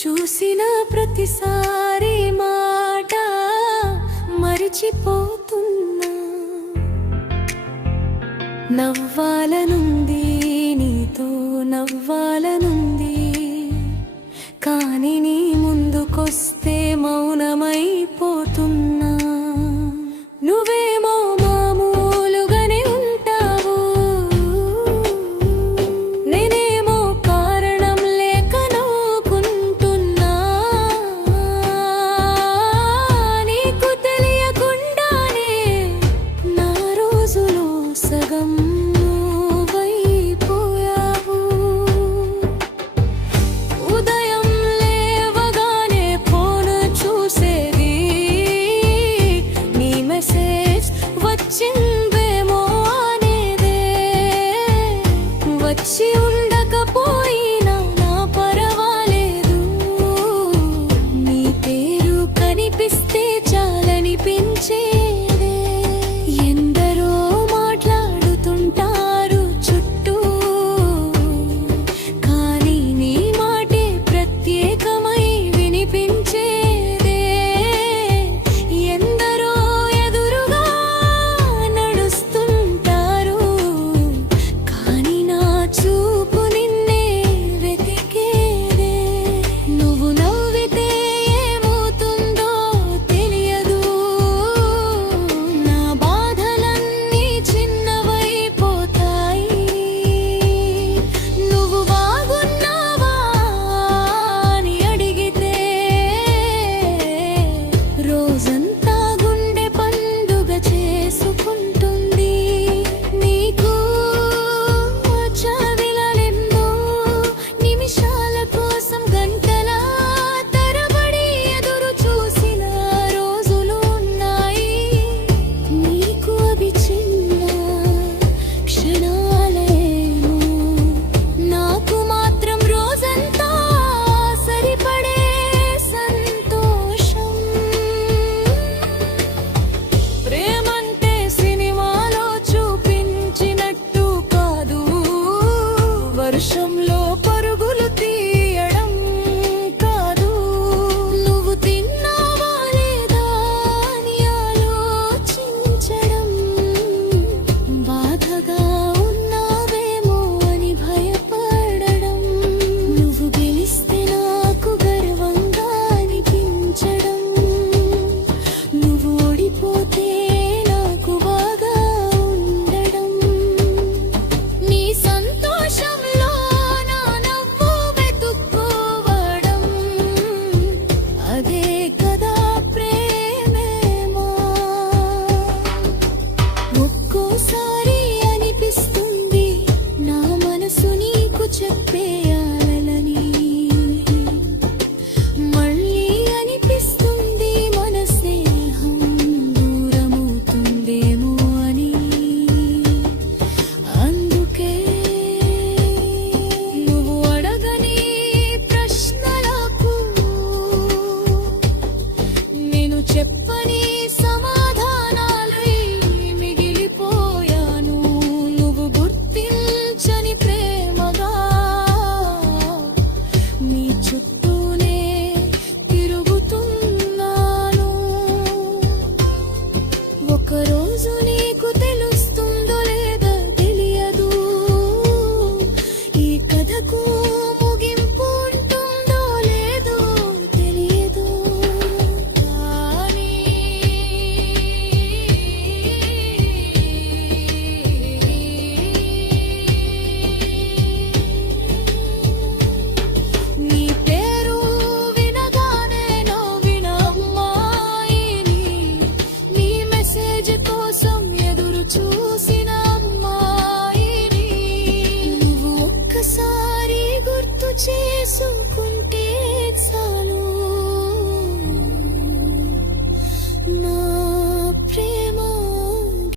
చూసిన ప్రతిసారి మాట మరిచిపోతున్నా. నవ్వాలనుంది, నీతో నవ్వాలనుంది, కానీ నీ ముందుకొస్తే మౌనమైపోతున్నా. నువ్వేమో మామూలుగానే ఉంటావు, నేనేమో కారణం లేక నవ్వుకుంటున్నా. నీకు తెలియకుండానే నా రోజులో సగం నువ్వైపోయావు. ఉదయం లేవగానే ఫోన్ చూసేది, నీ మెసేజ్ వచ్చిందేమో అనేదే. వచ్చి ఉండకపోయినా నా పర్వాలేదు, నీ పేరు కనిపిస్తే చాలనిపించేదే. ఎందరో మాట్లాడుతుంటారు చుట్టూ, కానీ నీ మాటే ప్రత్యేకమై వినిపించేదే. ఎందరో ఎదురుగా నడుస్తుంటారు, కానీ నా చూపు నిన్నే వెతికేదే. నువ్వు నవ్వితే ఏమవుతుందో తెలియదు, నా బాధలన్నీ చిన్నవైపోతాయి. నువ్వు బాగున్నావా అని అడిగితే రోజంతా గుండె పండుగ చేసుకుంటుంది. నీకు చవిలెన్నో నిమిషాల కోసం గంటల తరబడి ఎదురు చూసిన రోజులు ఉన్నాయి. నీకు అవి చిన్న క్షణాలేమో, నాకు మాత్రం రోజంతా సరిపడే సంతోషం. ప్రేమంటే సినిమాలో చూపించినట్టు కాదు, వర్షంలో పరుగులు తీయడం కాదు. నువ్వు తిన్నావా లేదా అని ఆలోచించడం, బాధగా ఉన్నావేమో అని భయపడడం, నువ్వు గెలిస్తే నాకు గర్వంగా అనిపించడం, నువ్వు ఓడిపోతే నాకు బాగా ఉండడం. నీ సంతోషంలో నా నవ్వు వెతుక్కోవడం, అదే కదా ప్రేమేమో. ఒక్కోసారి అనిపిస్తుంది నా మనసు నీకు చెప్పేయాలని, మళ్ళీ అనిపిస్తుంది మన స్నేహం దూరమవుతుందేమో అని. అందుకే నువ్వు అడగని ప్రశ్నలకు నేను చెప్పని సమాధానాలై మిగిలిపోయాను. నువ్వు గుర్తించని ప్రేమగా నీ చుట్టూ